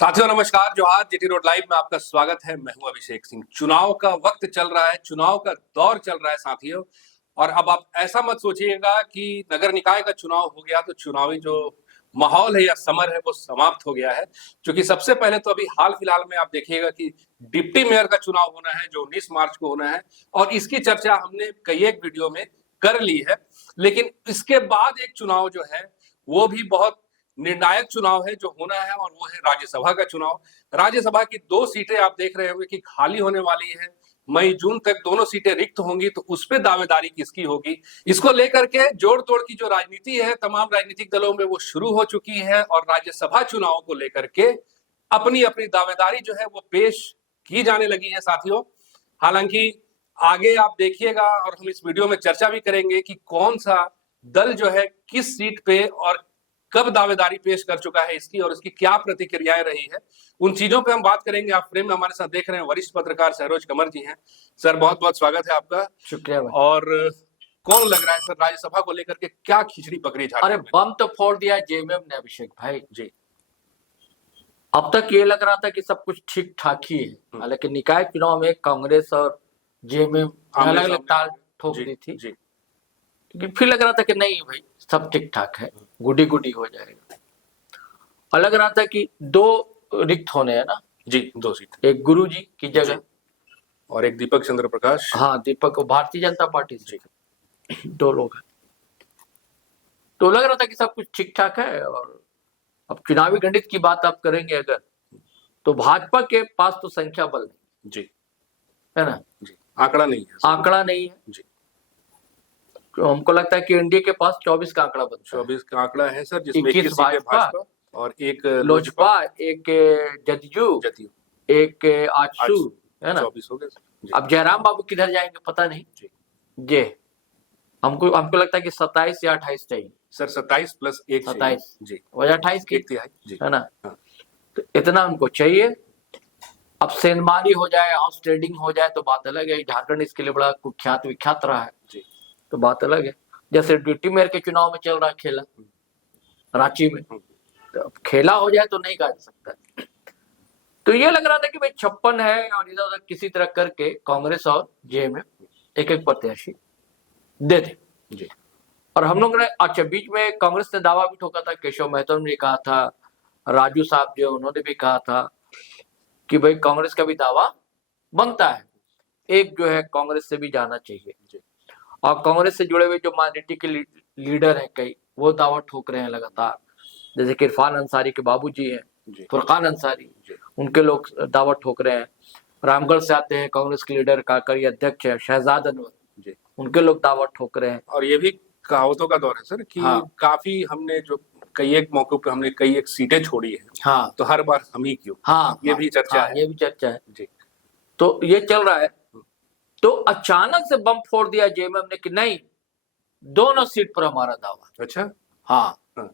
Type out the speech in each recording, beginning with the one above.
साथियों नमस्कार, जोहार। जीटी रोड लाइव में आपका स्वागत है। मैं हूं अभिषेक सिंह। चुनाव का वक्त चल रहा है, चुनाव का दौर चल रहा है साथियों। और अब आप ऐसा मत सोचिएगा कि नगर निकाय का चुनाव हो गया तो चुनावी जो माहौल है या समर है वो समाप्त हो गया है। क्योंकि सबसे पहले तो अभी हाल फिलहाल में आप देखिएगा कि डिप्टी मेयर का चुनाव होना है जो 19 मार्च को होना है, और इसकी चर्चा हमने कई एक वीडियो में कर ली है। लेकिन इसके बाद एक चुनाव जो है वो भी बहुत निर्णायक चुनाव है जो होना है, और वो है राज्यसभा का चुनाव। राज्यसभा की 2 सीटें आप देख रहे होंगे कि खाली होने वाली है। मई जून तक दोनों सीटें रिक्त होंगी, तो उस पर दावेदारी किसकी होगी, इसको लेकर के जोड़ तोड़ की जो राजनीति है तमाम राजनीतिक दलों में वो शुरू हो चुकी है। और राज्यसभा चुनाव को लेकर के अपनी अपनी दावेदारी जो है वो पेश की जाने लगी है साथियों। हालांकि आगे आप देखिएगा और हम इस वीडियो में चर्चा भी करेंगे कि कौन सा दल जो है किस सीट पे और कब दावेदारी पेश कर चुका है इसकी, और इसकी क्या प्रतिक्रियाएं रही है, उन चीजों पे हम बात करेंगे। आप फ्रेम में हमारे साथ देख रहे हैं वरिष्ठ पत्रकार सहरोज कंवर जी हैं। सर बहुत बहुत स्वागत है आपका। शुक्रिया भाई। और कौन लग रहा है सर राज्यसभा को लेकर के क्या खिचड़ी पकड़ी जा रही है? अरे बम तो फोड़ दिया जेएमएम ने अभिषेक भाई जी। अब तक ये लग रहा था कि सब कुछ ठीक ठाक ही है, हालांकि निकाय चुनाव में कांग्रेस और जेएमएम अलग अलग ताल ठोक दी थी। लेकिन फिर लग रहा था कि नहीं भाई सब ठीक ठाक है, गुडी गुडी हो जाएगा। और लग रहा था कि 2 रिक्त होने हैं ना जी, 2 सीट, एक गुरु जी की जगह और एक दीपक चंद्र प्रकाश। हाँ, दीपक को भारतीय जनता पार्टी से 2 लोग हैं। तो लग रहा था कि सब कुछ ठीक ठाक है। और अब चुनावी गणित की बात आप करेंगे अगर, तो भाजपा के पास तो संख्या बल नहीं जी, है ना जी, आंकड़ा नहीं है, आंकड़ा नहीं है जी। तो हमको लगता है कि एनडीए के पास 24 का आंकड़ा बनता है। 24 का आंकड़ा है सर, जिसमें 21 भाजपा और एक लोजपा, एक जदयू, एक आजसू, है ना। 24 हो गए। अब जयराम बाबू किधर जाएंगे पता नहीं जी। हमको लगता है कि 27 या 28 चाहिए सर। 27 + 1 27 जी, वजह 28 की जी, है ना। हाँ। तो इतना उनको चाहिए। अब सेंधमारी हो जाए, हाउस ट्रेडिंग हो जाए तो बात अलग है। झारखंड इसके लिए बड़ा कुख्यात विख्यात रहा है जी, तो बात अलग है। जैसे डिप्टी मेयर के चुनाव में चल रहा खेला रांची में, तो अब खेला हो जाए तो नहीं कहा जा सकता। तो ये लग रहा था कि भाई 56 है और इधर उधर किसी तरह करके कांग्रेस और जेएमएम एक एक प्रत्याशी दे दे जी। और हम लोग ने अच्छा बीच में कांग्रेस ने दावा भी ठोका था, केशव महतो ने कहा था, राजू साहब जो उन्होंने भी कहा था कि भाई कांग्रेस का भी दावा बनता है, एक जो है कांग्रेस से भी जाना चाहिए। और कांग्रेस से जुड़े हुए जो माइनॉरिटी के लीडर हैं कई, वो दावा ठोक रहे हैं लगातार। जैसे कि इरफान अंसारी के बाबूजी हैं, फुरकान अंसारी, उनके लोग दावा ठोक रहे हैं। रामगढ़ से आते हैं कांग्रेस के लीडर कार्यकारी अध्यक्ष है शहजाद अनवर, उनके लोग दावा ठोक रहे हैं। और ये भी कहावतों का दौर है सर कि काफी हमने जो कई एक मौकों पे हमने कई एक सीटें छोड़ी है, हाँ, तो हर बार हम ही क्यों, ये भी चर्चा है। ये भी चर्चा है जी। तो ये चल रहा है। तो अचानक से बम फोड़ दिया जेएमएम ने कि नहीं, दोनों सीट पर हमारा दावा। अच्छा, हाँ।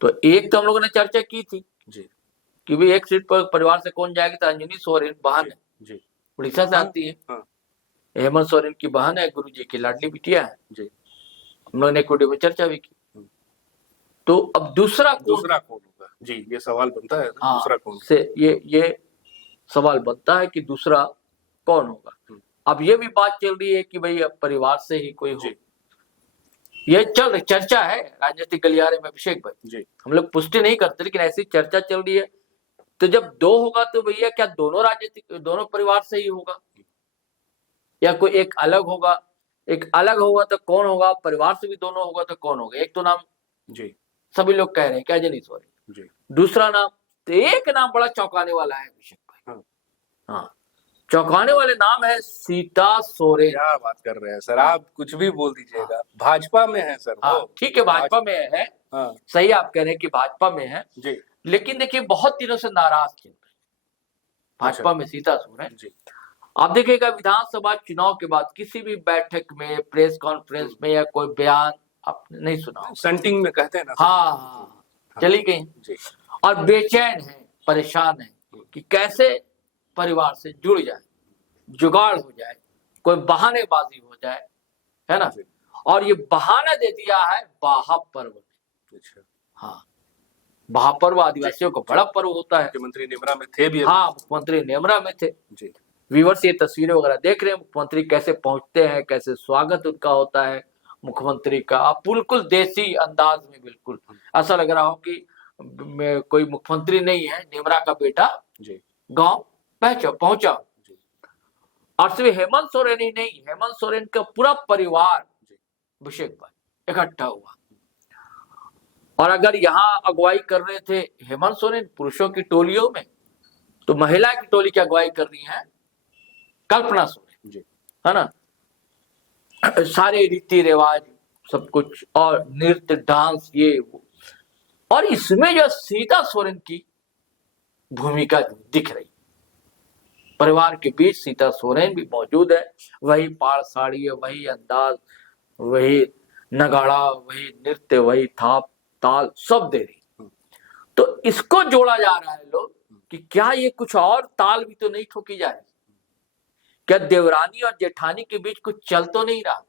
तो एक तो हम लोगों ने चर्चा की थी जी कि भाई एक सीट पर परिवार से कौन जाएगी, तो अंजनी सोरेन बहन है, उड़ीसा से आती है। हेमंत सोरेन की बहन है, गुरु जी की लाडली बिटिया है जी। हम लोगों ने एक वीडियो में चर्चा भी की। तो अब दूसरा कौन होगा जी, ये सवाल बनता है। हाँ, दूसरा कौन से ये सवाल बनता है कि दूसरा कौन होगा। अब ये भी बात चल रही है कि भाई अब परिवार से ही कोई हो, ये चल रही चर्चा है राजनीतिक गलियारे में अभिषेक भाई जी। हम लोग पुष्टि नहीं करते लेकिन ऐसी चर्चा चल रही है। तो जब 2 होगा तो भैया क्या दोनों परिवार से ही होगा या कोई एक अलग होगा? एक अलग होगा तो कौन होगा? परिवार से भी दोनों होगा तो कौन होगा? एक तो नाम जी सभी लोग कह रहे हैं क्या, अंजनी सोरेन जी। दूसरा नाम, तो एक नाम बड़ा चौंकाने वाला है अभिषेक भाई। हाँ, चौंकाने वाले नाम है सीता सोरेन। क्या बात कर रहे हैं सर, आप कुछ भी बोल दीजिएगा। भाजपा में है सर। हाँ ठीक है, भाजपा में है। सही आप कह रहे हैं कि भाजपा में है जी। लेकिन देखिए बहुत दिनों से नाराज थे भाजपा में सीता सोरेन जी। आप देखिएगा विधानसभा चुनाव के बाद किसी भी बैठक में, प्रेस कॉन्फ्रेंस में या कोई बयान आपने नहीं सुना, सेंटिंग में कहते हैं ना। हाँ, चली गई जी। और बेचैन है, परेशान है कि कैसे परिवार से जुड़ जाए, जुगाड़ हो जाए, कोई बहानेबाजी हो जाए, है ना। और ये बहाना दे दिया है बाहा पर्व में। हाँ, महापर्व आदिवासियों का बड़ा पर्व होता है। मुख्यमंत्री नेमरा में थे भी। हाँ, मुख्यमंत्री नेमरा में थे जी। व्यूवर्स ये तस्वीरें वगैरह देख रहे हैं, मुख्यमंत्री कैसे पहुंचते हैं, कैसे स्वागत उनका होता है मुख्यमंत्री का। आप बिल्कुल देसी अंदाज में, बिल्कुल ऐसा लग रहा हो कि कोई मुख्यमंत्री नहीं है, नेमरा का बेटा गांव पहुंचा। और सिर्फ हेमंत सोरेन ही नहीं, हेमंत सोरेन का पूरा परिवार अभिषेक भाई इकट्ठा हुआ। और अगर यहाँ अगुवाई कर रहे थे हेमंत सोरेन पुरुषों की टोलियों में, तो महिला की टोली की अगुवाई कर रही है कल्पना सोरेन, है ना। सारे रीति रिवाज सब कुछ, और नृत्य डांस ये वो, और इसमें जो सीता सोरेन की भूमिका दिख रही, परिवार के बीच सीता सोरेन भी मौजूद है। वही पाड़ साड़ी है, वही अंदाज, वही नगाड़ा, वही नृत्य, वही थाप ताल सब दे रही। तो इसको जोड़ा जा रहा है लोग कि क्या ये कुछ और ताल भी तो नहीं ठोकी जा रही, क्या देवरानी और जेठानी के बीच कुछ चल तो नहीं रहा,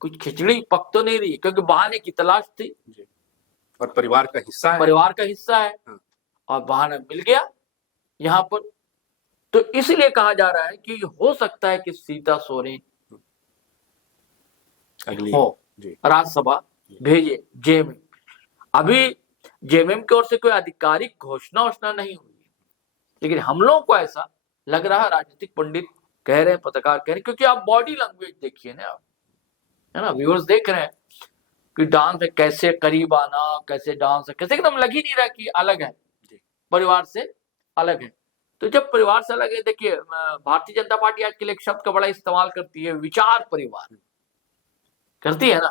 कुछ खिचड़ी पक तो नहीं रही, क्योंकि बहाने की तलाश थी और परिवार का हिस्सा है, परिवार का हिस्सा है। और बहाना मिल गया यहाँ पर। तो इसलिए कहा जा रहा है कि हो सकता है कि सीता सोरेन हो राज्यसभा भेजे जेएमएम। अभी जेएमएम की ओर से कोई आधिकारिक घोषणा नहीं हुई, लेकिन हम लोगों को ऐसा लग रहा है, राजनीतिक पंडित कह रहे हैं, पत्रकार कह रहे हैं, क्योंकि आप बॉडी लैंग्वेज देखिए ना, आप है ना, व्यूअर्स देख रहे हैं कि डांस में कैसे करीब आना, कैसे डांस है, कैसे एकदम लग ही नहीं रहा कि अलग है, परिवार से अलग है। तो जब परिवार से अलग है, देखिए भारतीय जनता पार्टी आजकल एक शब्द का बड़ा इस्तेमाल करती है, विचार परिवार करती है ना।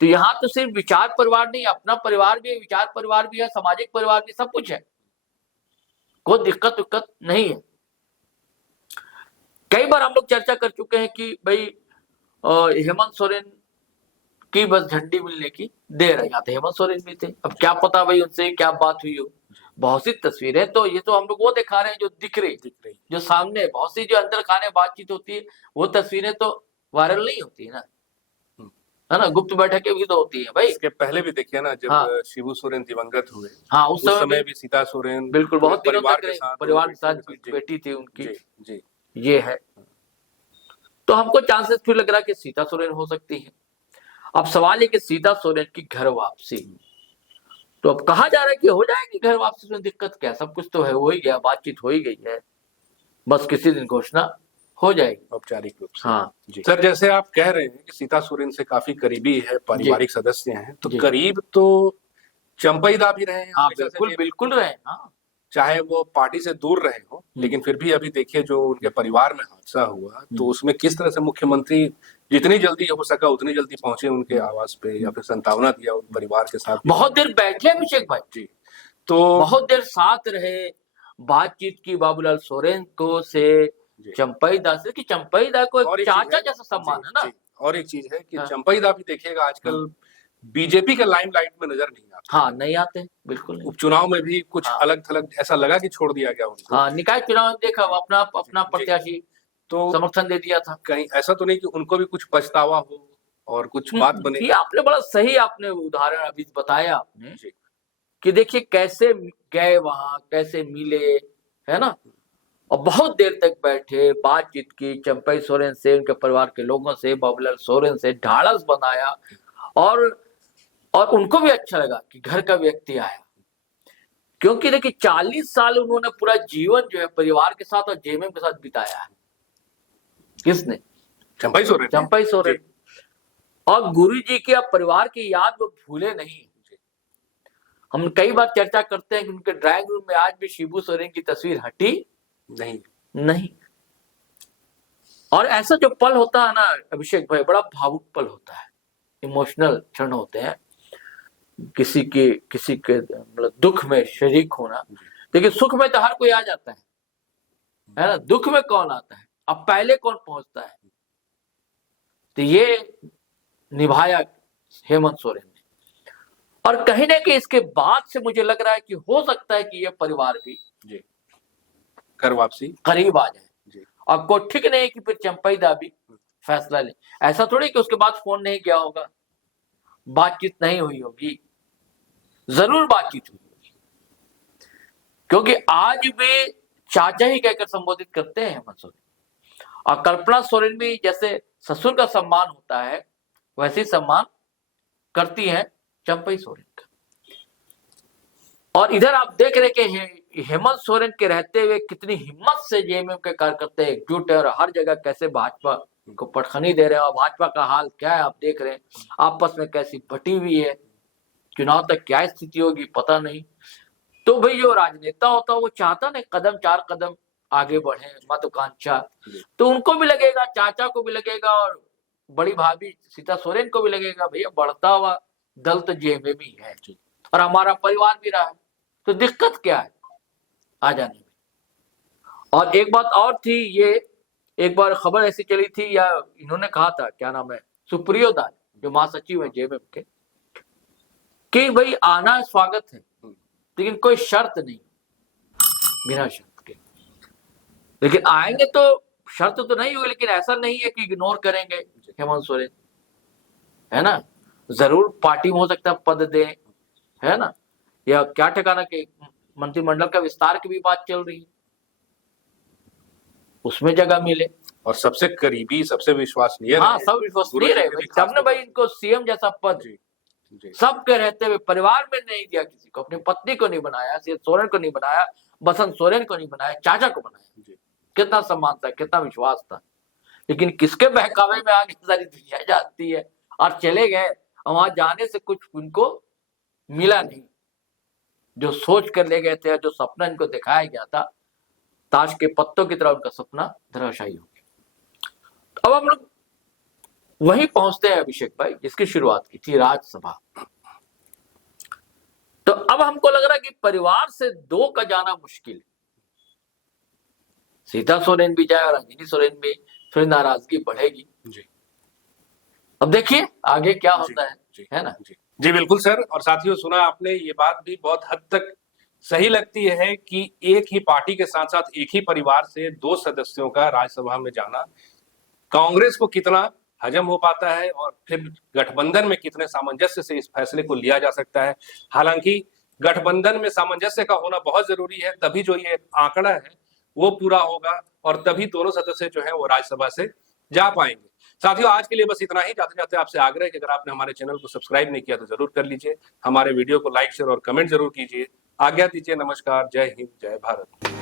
तो यहाँ तो सिर्फ विचार परिवार नहीं, अपना परिवार भी है, विचार परिवार भी है, सामाजिक परिवार भी, सब कुछ है, कोई दिक्कत नहीं है। कई बार हम लोग चर्चा कर चुके हैं कि भाई हेमंत सोरेन की बस झंडी मिलने की देर है, यहाँ तो हेमंत सोरेन भी थे। अब क्या पता भाई उनसे क्या बात हुई हो। बहुत सी तस्वीरें तो ये तो हम लोग वो दिखा रहे हैं जो दिख रही, जो सामने, बहुत सी जो अंदर खाने बातचीत होती है वो तस्वीरें तो वायरल नहीं होती है ना, है ना, गुप्त बैठकें भी तो होती है भाई। इसके पहले भी देखिए ना, जब शिबू सोरेन दिवंगत हुए, हाँ, उस समय भी सीता सोरेन बिल्कुल बहुत परिवार के साथ बेटी थी उनकी। जी। ये है, तो हमको चांसेस फिर लग रहा है कि सीता सोरेन हो सकती है। अब सवाल है कि सीता सोरेन की घर वापसी, तो अब कहा जा रहा है कि हो जाएगी घर वापसी में, दिक्कत क्या, सब कुछ तो है, हो ही गया, बातचीत हो ही गई है, बस किसी दिन घोषणा हो जाएगी औपचारिक रूप से। हाँ जी सर, जैसे आप कह रहे हैं कि सीता सोरेन से काफी करीबी है, पारिवारिक सदस्य हैं, तो करीब तो चंपईदा भी रहे हैं। हाँ, बिल्कुल रहे, हाँ, चाहे वो पार्टी से दूर रहे हो, लेकिन फिर भी अभी देखिए जो उनके परिवार में हादसा हुआ, तो उसमें किस तरह से मुख्यमंत्री जितनी जल्दी हो सका उतनी जल्दी पहुंचे उनके आवास पे, या फिर सांत्वना दिया उन परिवार के साथ। बहुत देर बैठे अभिषेक भाई जी, तो बहुत देर साथ रहे, बातचीत की बाबूलाल सोरेन को से चंपईदा से, कि चंपईदा को एक चाचा जैसा सम्मान है ना। और एक चीज है कि चंपईदा भी देखिएगा आजकल बीजेपी के लाइमलाइट में नजर नहीं आते। हाँ, नहीं आते, बिल्कुल। उपचुनाव में भी कुछ अलग थलग ऐसा लगा कि छोड़ दिया गया उनको। हाँ, निकाय चुनाव में देखा अपना प्रत्याशी तो समर्थन दे दिया था। कहीं ऐसा तो नहीं कि उनको भी कुछ पछतावा हो और कुछ बात बने। ये आपने बड़ा सही आपने उदाहरण अभी बताया आपने कि देखिए कैसे गए वहां, कैसे मिले, है ना, और बहुत देर तक बैठे, बातचीत की चंपई सोरेन से, उनके परिवार के लोगों से, बाबूलाल सोरेन से ढाढ़स बनाया, और उनको भी अच्छा लगा कि घर का व्यक्ति आया, क्योंकि देखिए 40 साल उन्होंने पूरा जीवन जो है परिवार के साथ और जेएमएम के साथ बिताया है। किसने? चंपई सोरेन। और गुरुजी की अब परिवार की याद वो भूले नहीं। हम कई बार चर्चा करते हैं कि उनके ड्राइंग रूम में आज भी शिबू सोरेन की तस्वीर हटी नहीं। और ऐसा जो पल होता है ना अभिषेक भाई, बड़ा भावुक पल होता है, इमोशनल क्षण होते हैं, किसी के मतलब दुख में शरीक होना। देखिए सुख में तो हर कोई आ जाता है ना, दुख में कौन आता है, अब पहले कौन पहुंचता है, तो ये निभाया हेमंत सोरेन ने। और कहीं ना कहीं इसके बाद से मुझे लग रहा है कि हो सकता है कि ये परिवार भी घर वापसी करीब आ जाए। और कोई ठीक नहीं कि फिर चंपईदा भी फैसला ले, ऐसा थोड़ी कि उसके बाद फोन नहीं किया होगा, बातचीत नहीं हुई होगी, जरूर बातचीत हुई होगी। क्योंकि आज वे चाचा ही कहकर संबोधित करते हैं हेमंत सोरेन। और कल्पना सोरेन भी जैसे ससुर का सम्मान होता है वैसे ही सम्मान करती है चंपई सोरेन का। और इधर आप देख रहे कि हेमंत सोरेन के रहते हुए कितनी हिम्मत से जेएमएम के कार्यकर्ता एकजुट है और हर जगह कैसे भाजपा को पटखनी दे रहे हैं। और भाजपा का हाल क्या है आप देख रहे हैं, आपस में कैसी बटी हुई है, चुनाव तक क्या स्थिति होगी पता नहीं। तो भाई जो राजनेता होता है वो चाहता ना कदम 4 कदम आगे बढ़े, महत्वाकांक्षा, तो उनको भी लगेगा, चाचा को भी लगेगा और बड़ी भाभी सीता सोरेन को भी लगेगा भैया बढ़ता हुआ दल तो जेएमएम ही है और हमारा परिवार भी रहा है, तो दिक्कत क्या है आ जाने में। और एक बात और थी, ये एक बार खबर ऐसी चली थी या इन्होंने कहा था, क्या नाम है, सुप्रियोदा जो महासचिव है जेएमएम के, कि भाई आना स्वागत है लेकिन कोई शर्त नहीं, बिना शर्त के। लेकिन आएंगे तो शर्त तो नहीं होगी, लेकिन ऐसा नहीं है कि इग्नोर करेंगे हेमंत सोरेन, है ना। जरूर पार्टी में हो सकता है पद दे, है ना, या क्या ठिकाना के मंत्रिमंडल का विस्तार की भी बात चल रही है, उसमें जगह मिले। और सबसे करीबी, सबसे विश्वसनीय, हाँ सब विश्वसनीय रहे भाई, सबने भाई इनको सीएम जैसा पद सबके रहते हुए परिवार में नहीं दिया किसी को, अपनी पत्नी को नहीं बनाया, सोरेन को नहीं बनाया, बसंत सोरेन को नहीं बनाया, चाचा को बनाया। कितना सम्मान था, कितना विश्वास था। लेकिन किसके बहकावे में आगे सारी दुनिया जानती है और चले गए, वहां जाने से कुछ उनको मिला नहीं। जो सोच कर ले गए थे, जो सपना इनको दिखाया गया था, ताश के पत्तों की तरह उनका सपना धराशायी हो गया। अब हम लोग वहीं पहुंचते हैं अभिषेक भाई, जिसकी शुरुआत की थी राज्यसभा। तो अब हमको लग रहा है कि परिवार से 2 का जाना मुश्किल है। सीता सोरेन भी जाए और अंजनी सोरेन भी, फिर नाराजगी बढ़ेगी जी। अब देखिए आगे क्या होता है ना जी बिल्कुल सर। और साथियों, सुना आपने, ये बात भी बहुत हद तक सही लगती है कि एक ही पार्टी के साथ साथ एक ही परिवार से 2 सदस्यों का राज्यसभा में जाना कांग्रेस को कितना हजम हो पाता है और फिर गठबंधन में कितने सामंजस्य से इस फैसले को लिया जा सकता है। हालांकि गठबंधन में सामंजस्य का होना बहुत जरूरी है, तभी जो ये आंकड़ा है वो पूरा होगा और तभी दोनों सदस्य जो है वो राज्यसभा से जा पाएंगे। साथियों, आज के लिए बस इतना ही। जाते जाते आपसे आग्रह है कि अगर आपने हमारे चैनल को सब्सक्राइब नहीं किया तो जरूर कर लीजिए, हमारे वीडियो को लाइक शेयर और कमेंट जरूर कीजिए। आज्ञा दीजिए, नमस्कार, जय हिंद, जय भारत।